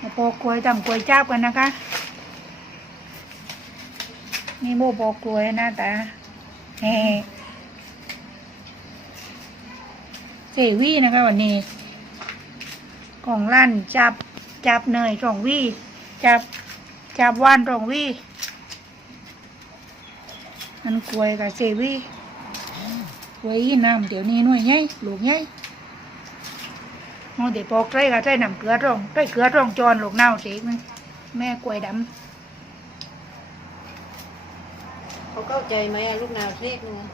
มาปอกกล้วยทำกล้วยจับกันนะคะ นี่โมปอกกล้วยนะแต่เฮเสวีนะคะวันนี้ของร้านจับจับเนยสองวี่จับจับว่านสองวี่มันกล้วยกับเสวีกล้วยน้ำเดี๋ยวนี้หน่วยใหญ่ลูกใหญ่ มองเดี๋ยวปอกใส่กับใส่น้ำเกลือร่องใส่เกลือร่องจอนลูกเน่าเสกนึงแม่กล้วยดเขาเข้าใจไหมอะลูกนาวเทกนึงอะ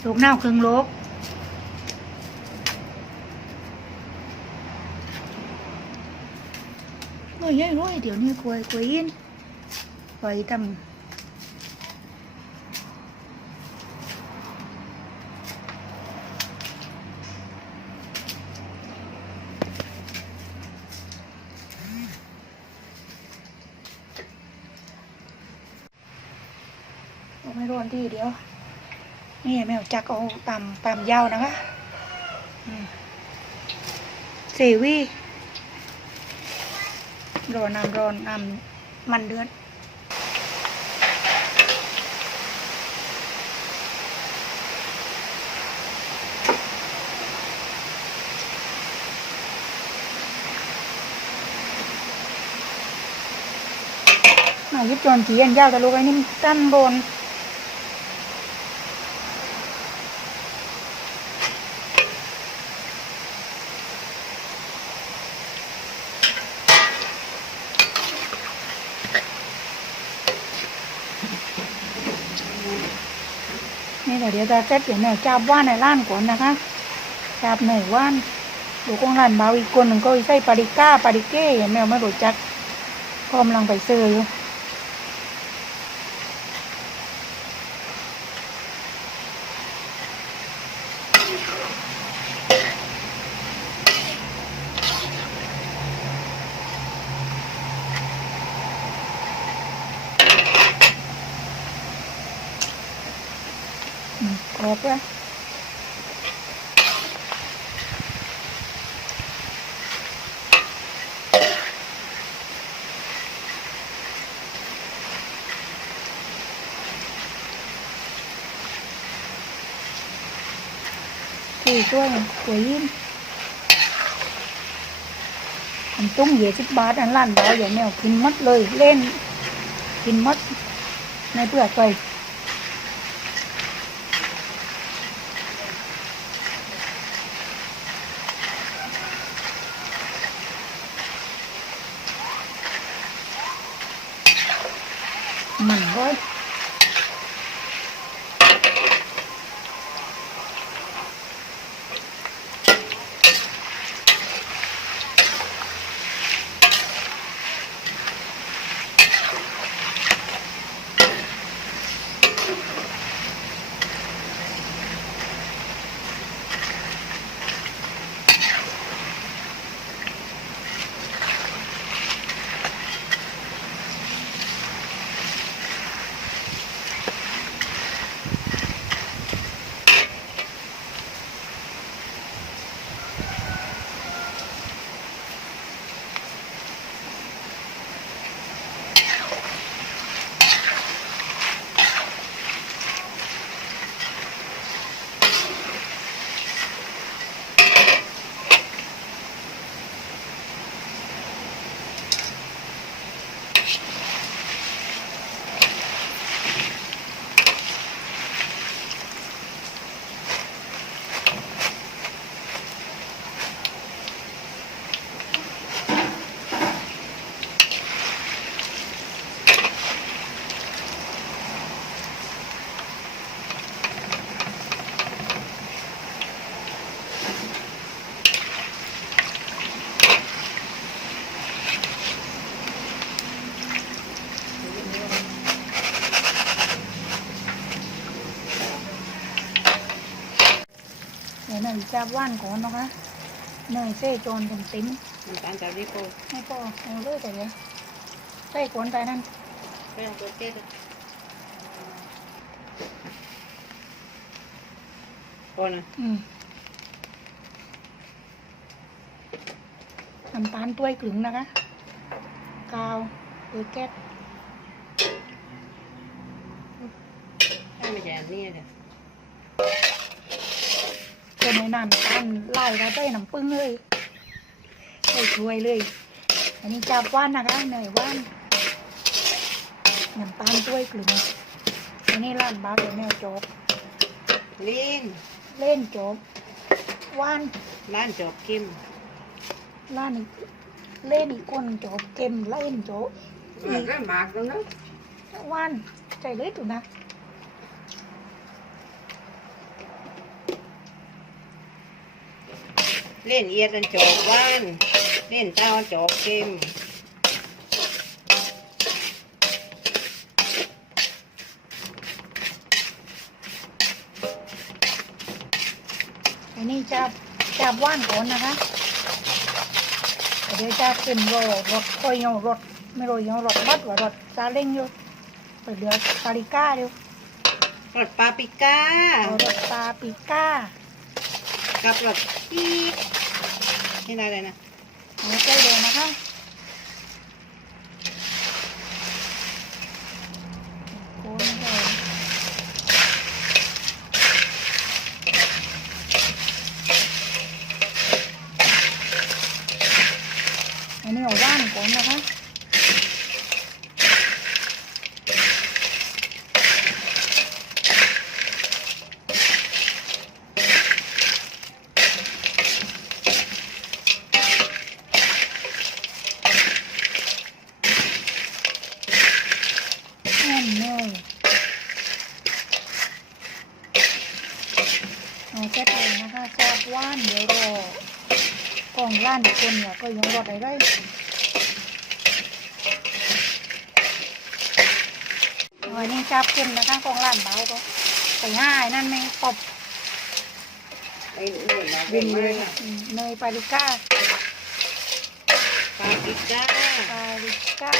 ำลูกเน่าครึ่งโลกหน่วยใหญ่ร้อยเดี๋ยวนี้กล้วยกล้วยอินไปทำเอา ไม่ร้อนที่เดียว นี่แมวจักเอาตำตำยาวนะคะเสวีรอน้ำร้อนน้ำมันเดือดอะยิบจอนจีอันยาวแต่ลูกไอ้นี่ตั้นบน นี่เดี๋ยวจะเซ็ตเดี๋ยวแมวจับว่านในร้านก่อนนะคะจับหน่อยว่านลูกของร้านเบาอีกคนหนึ่งก็ใส่ปาริก้าปาริเก้เห็นไม่รู้จักกำลังไปเซอร์อยู่ อืมครบแล้วคือช่วยกล้วยยิ้มอันตุ้งเห ยียสิบบาทอันล้านบาทอย่าแมวกินหมัดเลยเล่น กินหมัดในเปลือกไป มันก็เดี๋ยวหน่อย จับว่านก่อนนะคะหน่อยเส้โจรเต็มเต็มน้ำตาลจากริโก้ๆให้พอเอาเลยแต่เดียวใส่ก่อนไปนั่นแป้งตัวเจ๊ดพอนะอืมน้ำตาลถ้วยกลึงนะคะ กาวเปิดแก๊สให้ไม่ใช่อันนี้เดี๋ย วคนในน้ำตาลไล่ก็ได้น้ำปึ้งเลยใส่ถ้วยเลย อันนี้จับว่านนะคะเนยว่านน้ำตาลถ้วยกลึงอันนี้ร้านบาร์เดอร์แนวโจ๊กลีนเล่นโจ๊กว่านร้านจอบกิมร้านอีกเล่นอีกคนโจ๊กเกมเล่นโจ๊กมันก็หมากตรงนั้นว่านใจเลยถูกนะ เล่นเอียดอันจอบว่านเล่นเต้าอันจอบเกมอันนี้จับจับว่านก่อนนะคะ เดี๋ยวจะขึ้นรถรถคอยยงรถ ไม่รู้ยงรถบัสว่ารถซาเล้งอยู่ไปเดือปาริก้าอยู่รสปาปริก้าเอารถปาปิก้า กับรสอีกนี่อะไรนะเอาใจเดียวนะคะโคนเลยอันนี้เอาว่านก่อนนะคะ แน่นเลยเอาแค่เองนะคะชอบว่านเดี๋ยวรอกล่องล้านอีกคนเนี่ยก็ยังรอดได้เลยวันนี้จับขึ้นนะคะกล่องล้านเบาก็ไปห้าไอ้นั่นไม่ตบไอ้นี่เราเป็นมากนะอืมเนยปาริก้าปาปริก้าปาริก้า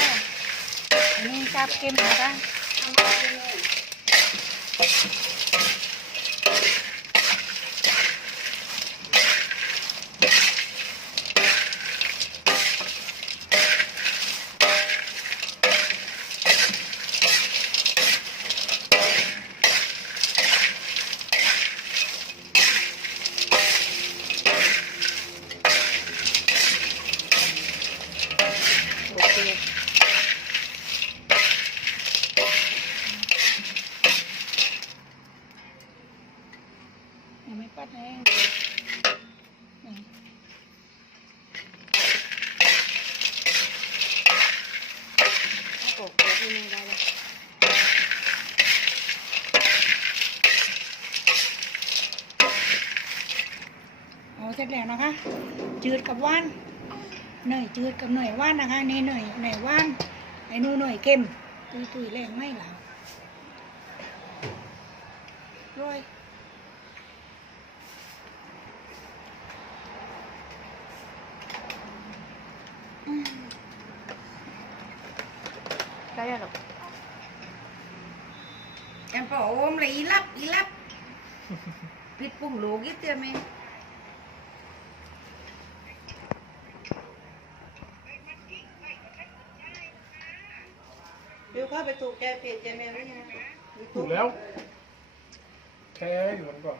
อันนี้จับขึ้นนะคะ โอเค ยังไม่ปัดเองนี่ โอเคที่นี่ได้แล้ว เอาเสร็จแล้วนะคะ จืดกับว่านเนยจืดกับหน่วยว่านนะคะนี่หน่วยหน่วยว่านไอ้นู่นหน่วยเค็มตุยตุยๆแรงไม่หล่ะร้อยอืมได้แล้วหรอกแอมพอโอมเลยอีลับอีลับพิดปุ่มโลกิเตียไหมดูเข้าไป ถูกใจเพจใจแมวหรือยังถูกแล้วแท้อยู่มันก่อน